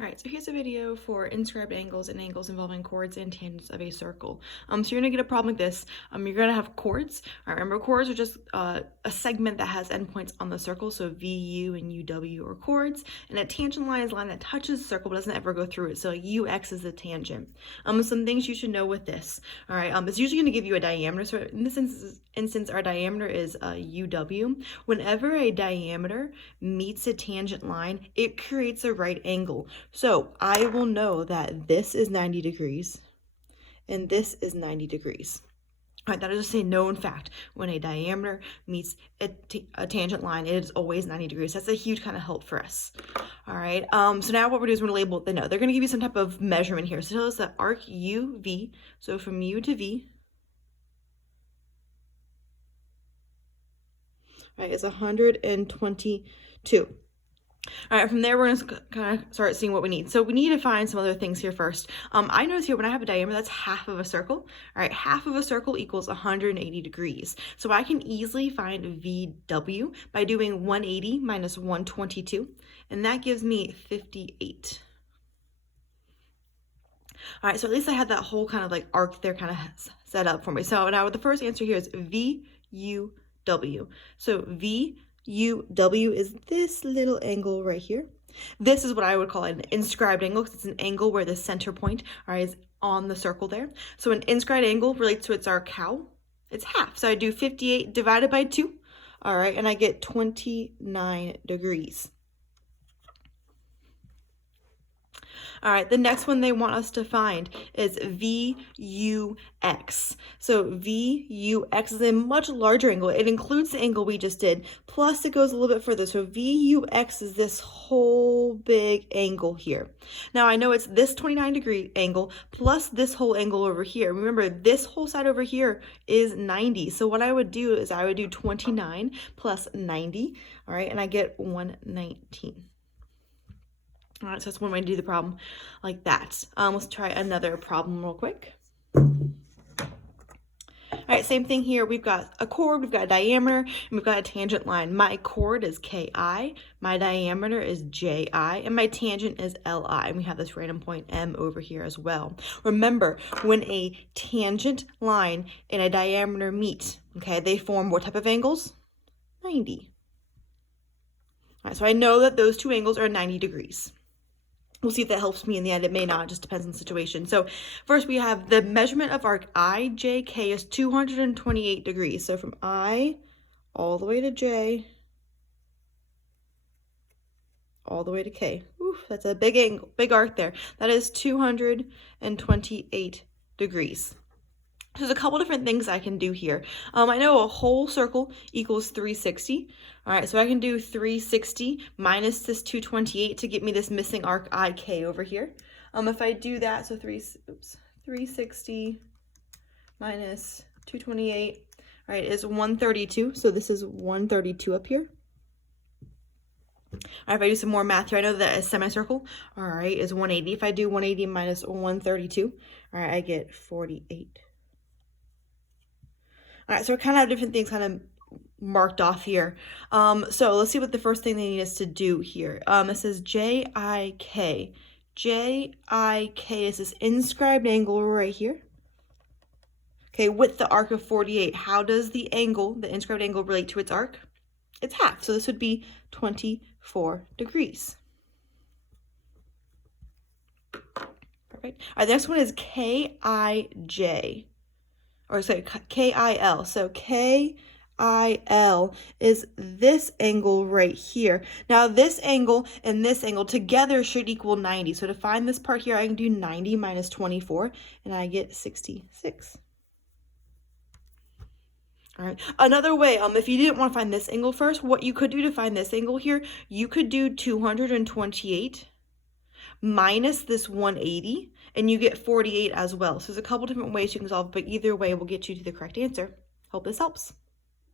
Alright, so here's a video for inscribed angles and angles involving chords and tangents of a circle. So you're going to get a problem like this. You're going to have chords. Remember, chords are just a segment that has endpoints on the circle, so VU and UW are chords, and a tangent line is a line that touches the circle but doesn't ever go through it, so UX is the tangent. Some things you should know with this. Alright, it's usually going to give you a diameter, so in this instance our diameter is UW. Whenever a diameter meets a tangent line, it creates a right angle. So I will know that this is 90 degrees and this is 90 degrees. All right, that is just a known fact. When a diameter meets a tangent line, it is always 90 degrees. That's a huge kind of help for us. All right, so now what we're doing is we're going to label the node. They're going to give you some type of measurement here. So tell us that arc UV, so from U to V, right, is 122. All right, from there, we're going to kind of start seeing what we need. So we need to find some other things here first. I notice here when I have a diameter, that's half of a circle. All right, half of a circle equals 180 degrees. So I can easily find VW by doing 180 minus 122, and that gives me 58. All right, so at least I had that whole kind of like arc there kind of set up for me. So now the first answer here is VUW. So VUW is this little angle right here. This is what I would call an inscribed angle because it's an angle where the center point, all right, is on the circle there. So an inscribed angle relates to its arc how? It's half. So I do 58 divided by 2, all right, and I get 29 degrees. All right, the next one they want us to find is VUX. So VUX is a much larger angle. It includes the angle we just did, plus it goes a little bit further. So VUX is this whole big angle here. Now I know it's this 29-degree angle plus this whole angle over here. Remember, this whole side over here is 90. So what I would do is I would do 29 plus 90, all right, and I get 119. All right, so that's one way to do the problem like that. Let's try another problem real quick. All right, same thing here. We've got a chord, we've got a diameter, and we've got a tangent line. My chord is Ki, my diameter is Ji, and my tangent is Li. And we have this random point M over here as well. Remember, when a tangent line and a diameter meet, okay, they form what type of angles? 90. All right, so I know that those two angles are 90 degrees. We'll see if that helps me in the end. It may not, it just depends on the situation. So first we have the measurement of arc IJK is 228 degrees. So from I all the way to J, all the way to K. Oof, that's a big angle, big arc there. That is 228 degrees. There's a couple different things I can do here. I know a whole circle equals 360. All right, so I can do 360 minus this 228 to get me this missing arc IK over here. If I do that, so 360 minus 228, all right, is 132. So this is 132 up here. All right, if I do some more math here, I know that a semicircle, all right, is 180. If I do 180 minus 132, all right, I get 48. All right, so we kind of have different things kind of marked off here. So let's see what the first thing they need us to do here. It says JIK. JIK is this inscribed angle right here. Okay, with the arc of 48. How does the angle, the inscribed angle, relate to its arc? It's half, so this would be 24 degrees. Perfect. All right, the next one is KIJ. Or sorry, KIL. So KIL is this angle right here. Now this angle and this angle together should equal 90. So to find this part here, I can do 90 minus 24 and I get 66. All right, another way, if you didn't want to find this angle first, what you could do to find this angle here, you could do 228 minus this 180, and you get 48 as well. So there's a couple different ways you can solve, but either way will get you to the correct answer. Hope this helps.